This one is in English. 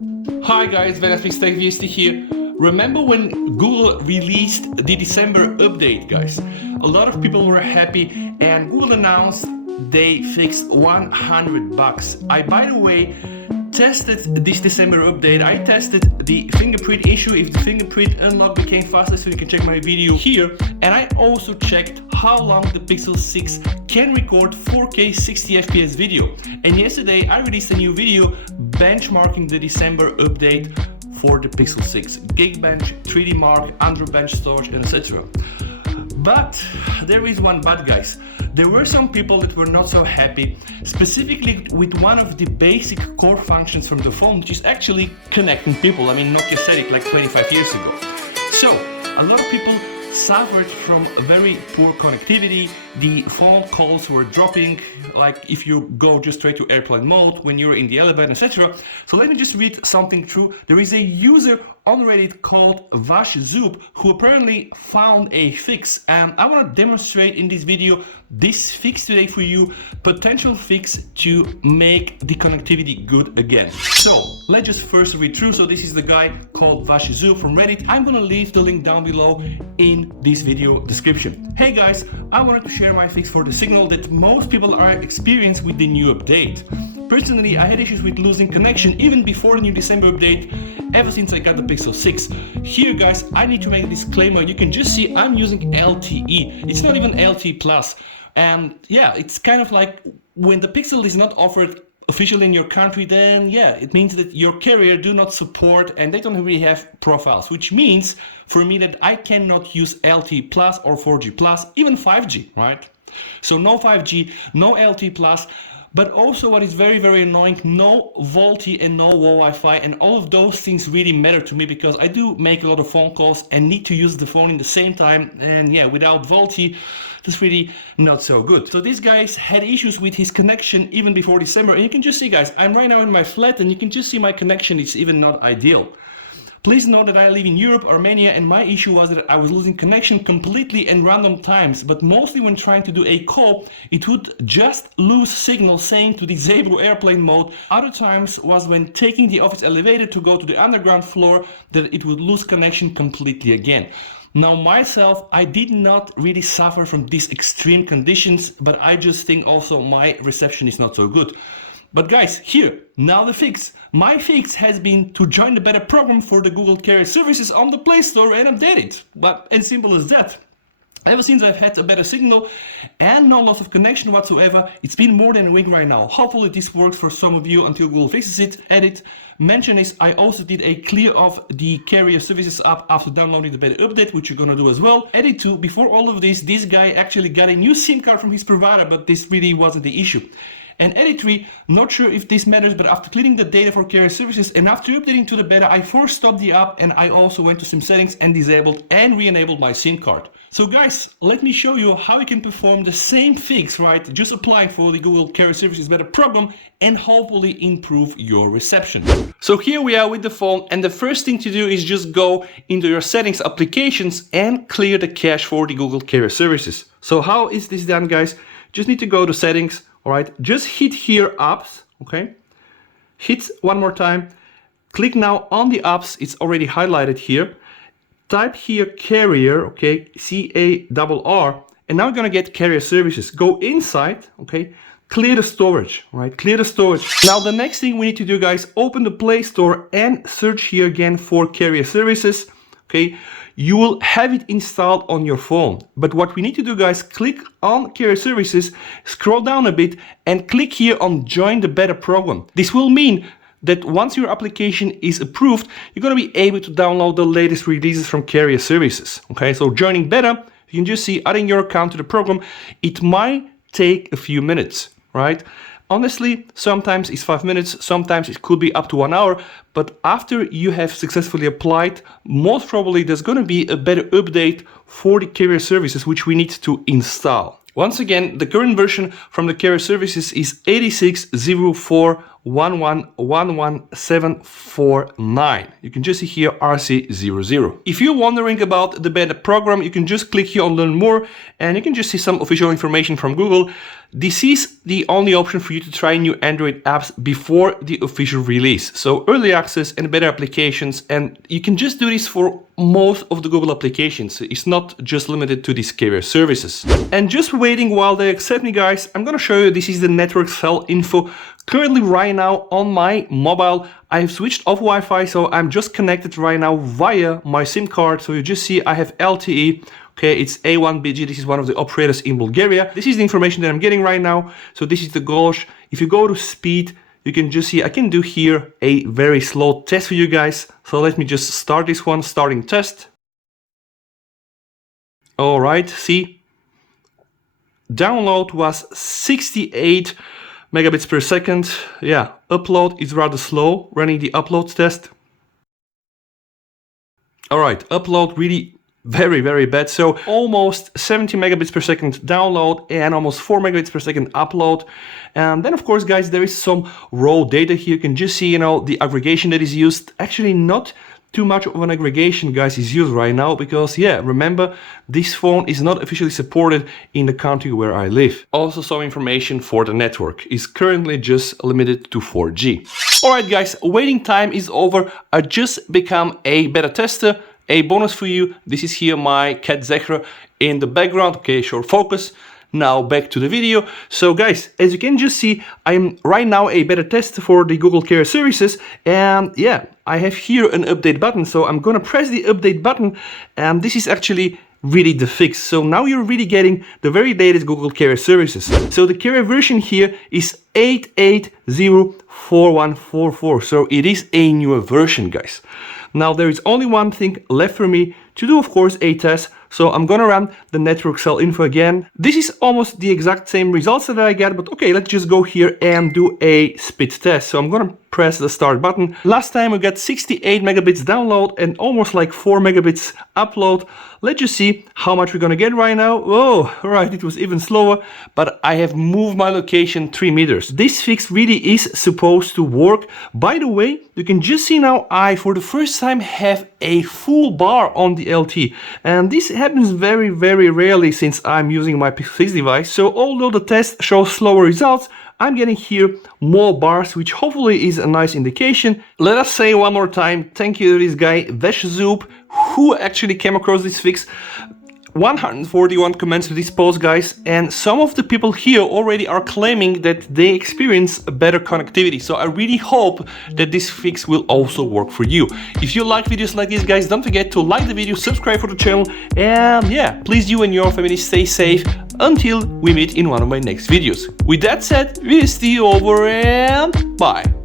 Hi guys, vachezoub here. Remember when Google released the December update, guys? A lot of people were happy and Google announced they fixed 100 bugs. I, by the way, tested this December update. I tested the fingerprint issue, if the fingerprint unlock became faster, so you can check my video here. And I also checked how long the Pixel 6 can record 4K 60 FPS video. And yesterday I released a new video benchmarking the December update for the Pixel 6. Geekbench, 3D Mark, Android bench storage, and etc. But there is one but, guys. There were some people that were not so happy, specifically with one of the basic core functions from the phone, which is actually connecting people. I mean, Nokia said it like 25 years ago. So, a lot of people suffered from a very poor connectivity. The phone calls were dropping, like if you go just straight to airplane mode when you're in the elevator, etc. So let me just read something through. There is a user on Reddit called vachezoub who apparently found a fix, and I want to demonstrate in this video this fix today for you, potential fix to make the connectivity good again. So let's just first read through. So this is the guy called vachezoub from Reddit. I'm gonna leave the link down below in this video description. Hey guys, I wanted to share my fix for the signal that most people are experiencing with the new update. Personally, I had issues with losing connection even before the new December update, ever since I got the Pixel 6. Here guys, I need to make a disclaimer. You can just see I'm using LTE. It's not even LTE Plus. And yeah, it's kind of like when the Pixel is not offered officially in your country, then yeah, it means that your carrier do not support and they don't really have profiles, which means for me that I cannot use LTE Plus or 4G Plus, even 5G, right? So no 5G, no LTE Plus. But also what is very, very annoying, no VoLTE and no Wi-Fi, and all of those things really matter to me because I do make a lot of phone calls and need to use the phone in the same time, and yeah, without VoLTE, that's really not so good. So these guys had issues with his connection even before December, and you can just see, guys, I'm right now in my flat and you can just see my connection is even not ideal. Please note that I live in Europe, Armenia, and my issue was that I was losing connection completely in random times, but mostly when trying to do a call, it would just lose signal saying to disable airplane mode. Other times was when taking the office elevator to go to the underground floor that it would lose connection completely again. Now myself, I did not really suffer from these extreme conditions, but I just think also my reception is not so good. But guys, here, now the fix. My fix has been to join the beta program for the Google Carrier Services on the Play Store, and I did it. But as simple as that. Ever since I've had a better signal and no loss of connection whatsoever, it's been more than a week right now. Hopefully this works for some of you until Google fixes it. Edit. Mention is I also did a clear of the Carrier Services app after downloading the beta update, which you're gonna do as well. Edit 2, before all of this guy actually got a new SIM card from his provider, but this really wasn't the issue. And edit 3, not sure if this matters, but after clearing the data for Carrier Services and after updating to the beta, I force stopped the app and I also went to SIM settings and disabled and re-enabled my SIM card. So guys, let me show you how you can perform the same fix, right? Just applying for the Google Carrier Services beta program and hopefully improve your reception. So here we are with the phone, and the first thing to do is just go into your settings applications and clear the cache for the Google Carrier Services. So how is this done, guys? Just need to go to settings. All right, just hit here apps, okay? Hit one more time. Click now on the apps, it's already highlighted here. Type here carrier, okay, C-A-R-R, and now you're gonna get Carrier Services. Go inside, okay? Clear the storage, right? Clear the storage. Now the next thing we need to do, guys, open the Play Store and search here again for Carrier Services, okay? You will have it installed on your phone. But what we need to do, guys, click on Carrier Services, scroll down a bit and click here on Join the Beta Program. This will mean that once your application is approved, you're going to be able to download the latest releases from Carrier Services. Okay, so joining beta, you can just see adding your account to the program. It might take a few minutes, right? Honestly, sometimes it's 5 minutes, sometimes it could be up to 1 hour, but after you have successfully applied, most probably there's going to be a better update for the Carrier Services, which we need to install. Once again, the current version from the Carrier Services is 86.04 11111749. You can just see here RC00. If you're wondering about the beta program, you can just click here on learn more and you can just see some official information from Google. This is the only option for you to try new Android apps before the official release. So early access and beta applications, and you can just do this for most of the Google applications. It's not just limited to these carrier services. And just waiting while they accept me, guys, I'm gonna show you this is the network cell info. Currently right now on my mobile, I've switched off Wi-Fi, so I'm just connected right now via my SIM card. So you just see I have LTE. Okay, it's A1BG, this is one of the operators in Bulgaria. This is the information that I'm getting right now. So this is the gauge. If you go to speed, you can just see, I can do here a very slow test for you guys. So let me just start this one, starting test. All right, see, download was 68 megabits per second. Yeah, upload is rather slow, running the upload test. All right, upload really very bad. So almost 70 megabits per second download and almost 4 megabits per second upload. And then of course, guys, there is some raw data here. You can just see, the aggregation that is used. Actually not too much of an aggregation, guys, is used right now because, yeah, remember, this phone is not officially supported in the country where I live. Also, some information for the network is currently just limited to 4G. All right, guys, waiting time is over. I just become a beta tester. A bonus for you, this is here my cat Zechra in the background. Okay, sure, focus. Now back to the video. So guys, as you can just see, I'm right now a beta tester for the Google Carrier Services, and yeah, I have here an update button. So I'm gonna press the update button, and this is actually really the fix. So now you're really getting the very latest Google Carrier Services. So the carrier version here is 8804144. So it is a newer version, guys. Now there is only one thing left for me to do, of course, a test. So I'm gonna run the network cell info again. This is almost the exact same results that I get, but okay, let's just go here and do a speed test. So I'm gonna press the start button. Last time we got 68 megabits download and almost like 4 megabits upload. Let's just see how much we're gonna get right now. Oh, right, it was even slower, but I have moved my location 3 meters. This fix really is supposed to work. By the way, you can just see now I, for the first time, have a full bar on the LT. And this happens very rarely since I'm using my Pixel 6 device. So although the test shows slower results, I'm getting here more bars, which hopefully is a nice indication. Let us say one more time, thank you to this guy, vachezoub, who actually came across this fix. 141 comments to this post, guys, and some of the people here already are claiming that they experience better connectivity. So I really hope that this fix will also work for you. If you like videos like this, guys, don't forget to like the video, subscribe for the channel, and yeah, please, you and your family stay safe until we meet in one of my next videos. With that said, we'll see you over and bye.